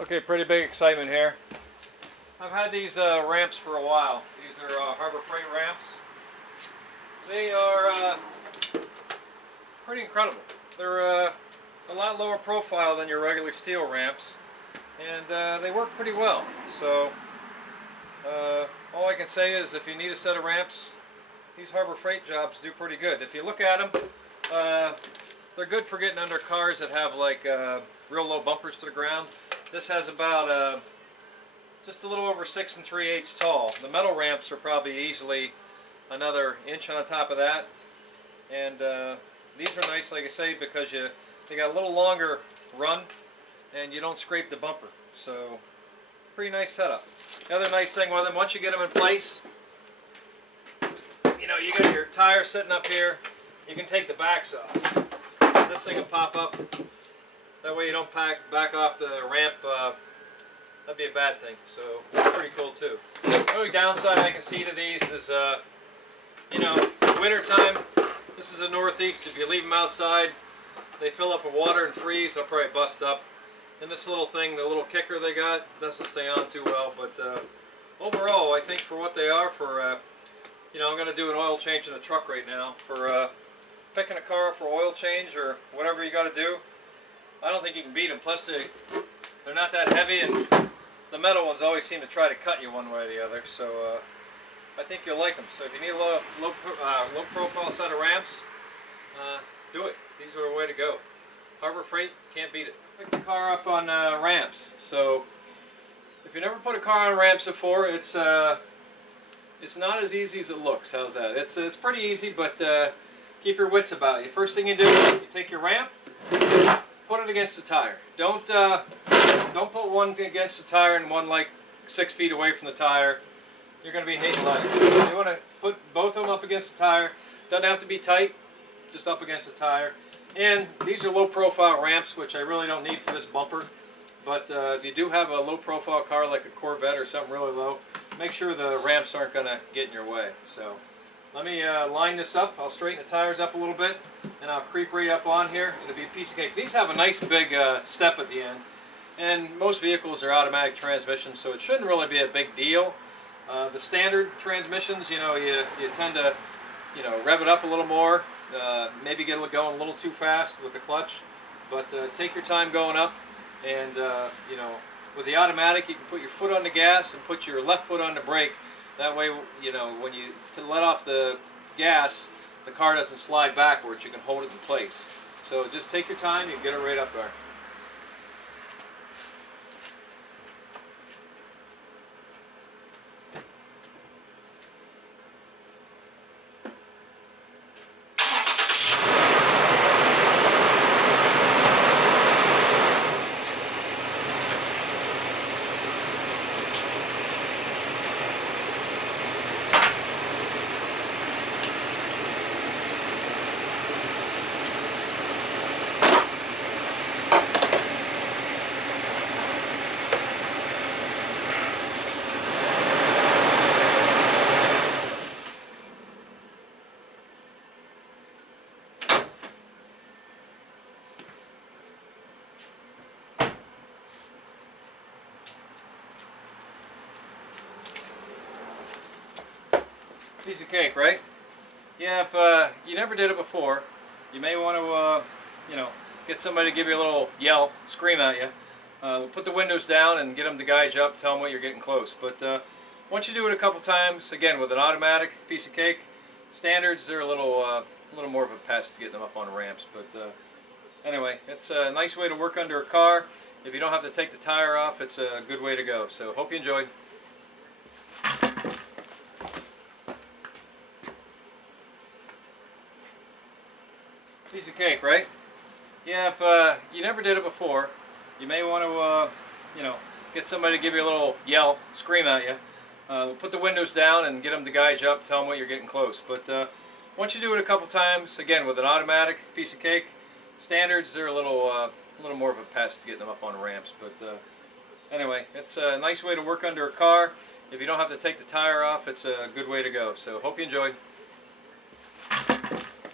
Okay, pretty big excitement here. I've had these ramps for a while. These are Harbor Freight ramps. They are pretty incredible. They're a lot lower profile than your regular steel ramps, and they work pretty well. So all I can say is if you need a set of ramps, these Harbor Freight jobs do pretty good. If you look at them, they're good for getting under cars that have like real low bumpers to the ground. This has about just a little over 6 3/8 tall. The metal ramps are probably easily another inch on top of that, and these are nice, like I say, because they got a little longer run and you don't scrape the bumper. So pretty nice setup. The other nice thing with them, once you get them in place, you got your tires sitting up here. You can take the backs off. This thing will pop up. That way you don't back off the ramp. That'd be a bad thing. So that's pretty cool too. The only downside I can see to these is, winter time. This is the Northeast. If you leave them outside, they fill up with water and freeze. They'll probably bust up. And this little thing, the little kicker they got, doesn't stay on too well. But overall, I think for what they are, I'm going to do an oil change in the truck right now. For picking a car up for oil change or whatever you got to do, I don't think you can beat them. Plus, they're not that heavy, and the metal ones always seem to try to cut you one way or the other. So I think you'll like them. So if you need a low profile set of ramps, do it. These are the way to go. Harbor Freight, can't beat it. Pick the car up on ramps. So if you never put a car on ramps before, it's not as easy as it looks. How's that? It's pretty easy, but keep your wits about you. First thing you do, you take your ramp, put it against the tire. Don't put one against the tire and one like 6 feet away from the tire. You're going to be hating life. You want to put both of them up against the tire. Doesn't have to be tight, just up against the tire. And these are low profile ramps, which I really don't need for this bumper. But if you do have a low profile car like a Corvette or something really low, make sure the ramps aren't going to get in your way. So let me line this up. I'll straighten the tires up a little bit, and I'll creep right up on here. It'll be a piece of cake. These have a nice big step at the end, and most vehicles are automatic transmissions, so it shouldn't really be a big deal. The standard transmissions, you tend to, rev it up a little more, maybe get it going a little too fast with the clutch, but take your time going up, and with the automatic, you can put your foot on the gas and put your left foot on the brake. That way, when you let off the gas, the car doesn't slide backwards. You can hold it in place. So just take your time. You can get it right up there. Piece of cake, right? Yeah, if you never did it before, you may want to, get somebody to give you a little yell, scream at you. Put the windows down and get them to guide you up, tell them what you're getting close. But once you do it a couple times, again, with an automatic piece of cake, standards, they're a little more of a pest getting them up on ramps. But anyway, it's a nice way to work under a car. If you don't have to take the tire off, it's a good way to go. So hope you enjoyed. Piece of cake, right? Yeah, if you never did it before, you may want to, get somebody to give you a little yell, scream at you. Put the windows down and get them to guide you up, tell them what you're getting close. But once you do it a couple times, again, with an automatic piece of cake, standards, they're a little more of a pest getting them up on ramps. But anyway, it's a nice way to work under a car. If you don't have to take the tire off, it's a good way to go. So hope you enjoyed.